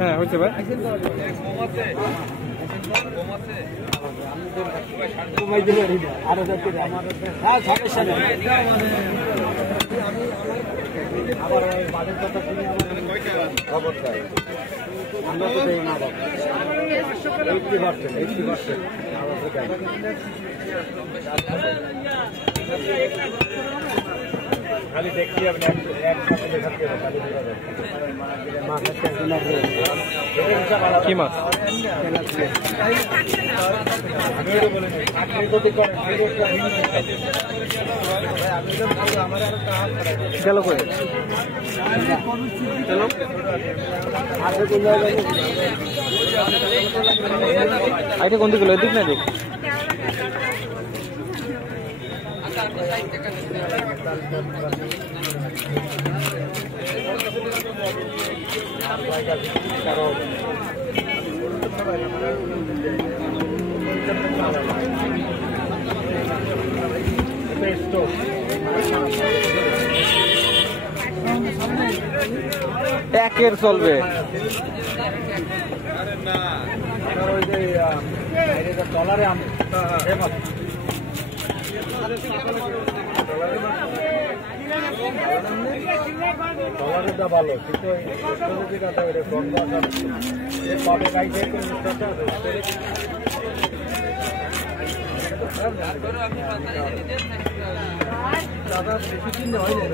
হ্যাঁ হচ্ছে ভাই। আবার বাড়ির কথা শুনে খবর চাই আমরা তো দেই না 80% খালি দেখছি আপনি কি মাছ? গেল করে চলো আইটা কোন দিকে এদিক না দেখ একের চলবে ডলারে আমি ডলারের দা ভালো কিন্তু দাদা বেশি কিনতে হয় না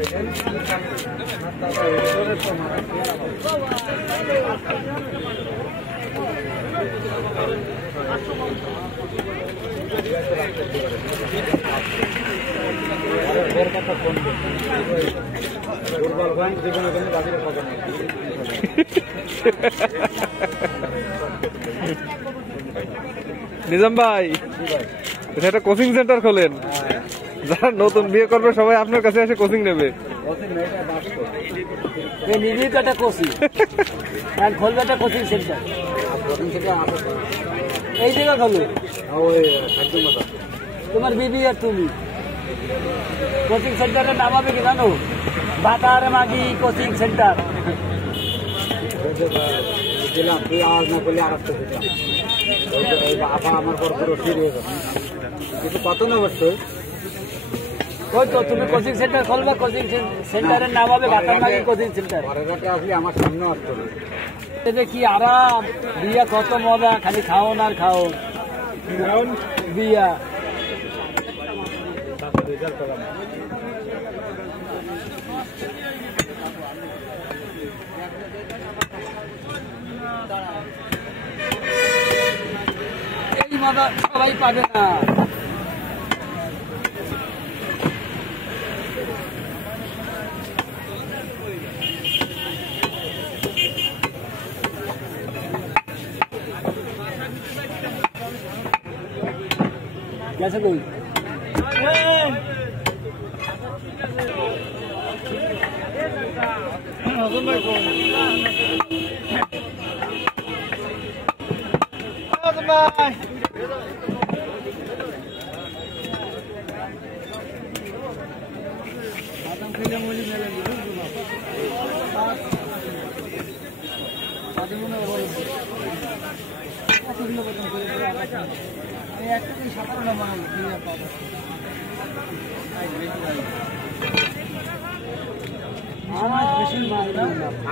নিজাম ভাই এটা একটা কোচিং সেন্টার খোলেন, যারা নতুন বিয়ে করবে সবাই আপনার কাছে এসে কোচিং নেবে। একটা কোচিং খুলবে, একটা কোচিং সেন্টার এই জায়গা খোলো। তোমার বিবি আর তুমি কোচিং সেন্টারে নামাবে কি জানো? বাটার মাগি কোচিং সেন্টার দিলাম, তুই আওয়াজ না করলে আর একটা দিতাম। বাবা আমার পর পুরো সিরিয়াস কিন্তু কত না অবশ্যই ওই তো তুমি কোচিং সেন্টার খুলবে, কোচিং সেন্টারের নাম হবে বাটার মাগি কোচিং সেন্টার। আসলে আমার সামনে আসতে হবে কি আরাম, বিয়া কত মজা, খালি খাও আর খাও বিয়া। এই মজা সবাই পাবে না। कैसे कोई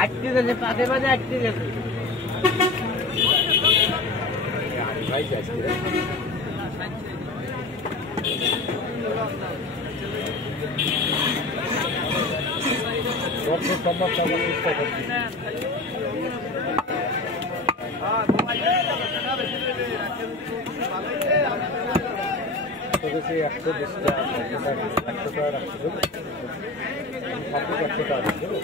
আটকে গেছে, পাতে পাতে আটকে গেছে। সম্ভব চেষ্টা করছি। একশো 10 টাকা 100 টাকা রাখতে হবে, 100 টাকা রাখতে হবে।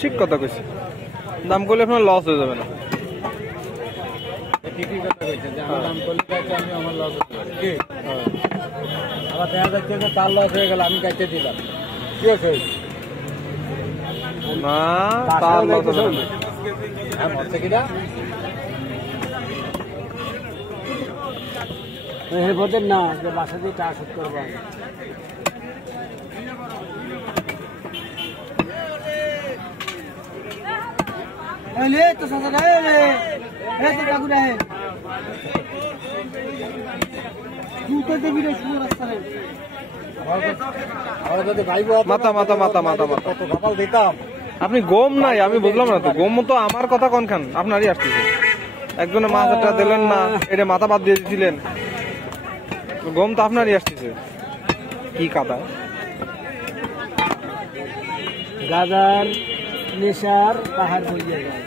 ঠিক কথা কইছি, দাম করলে আপনার লস হয়ে যাবে না। ঠিকই কথা কইছেন যে আমার দাম করলে আমি আমার লস হতে পারে। আবার দেখা যাচ্ছে যে তার লস হয়ে গেল, আমি কাটতে দিলাম। কি আছে না তার মতো না। হ্যাঁ মরছে কিনা এই বোঝেন না যে বাসা দিয়ে টাকা শোধ করবো তো সাজা তো কাকু রে মাথা মাথা মাথা মাথা মাথা কত সকাল দিতাম আপনি গম নাই আমি বুঝলাম না তো গম তো আমার কথা কোনখান আপনারই আসতেছে একজনে মাথাটা দিলেন না এটা মাথা বাদ দিয়ে দিয়েছিলেন গম তো আপনারই আসতেছে কি কাদা গাজার নেশার পাহাড় হইয়া যায়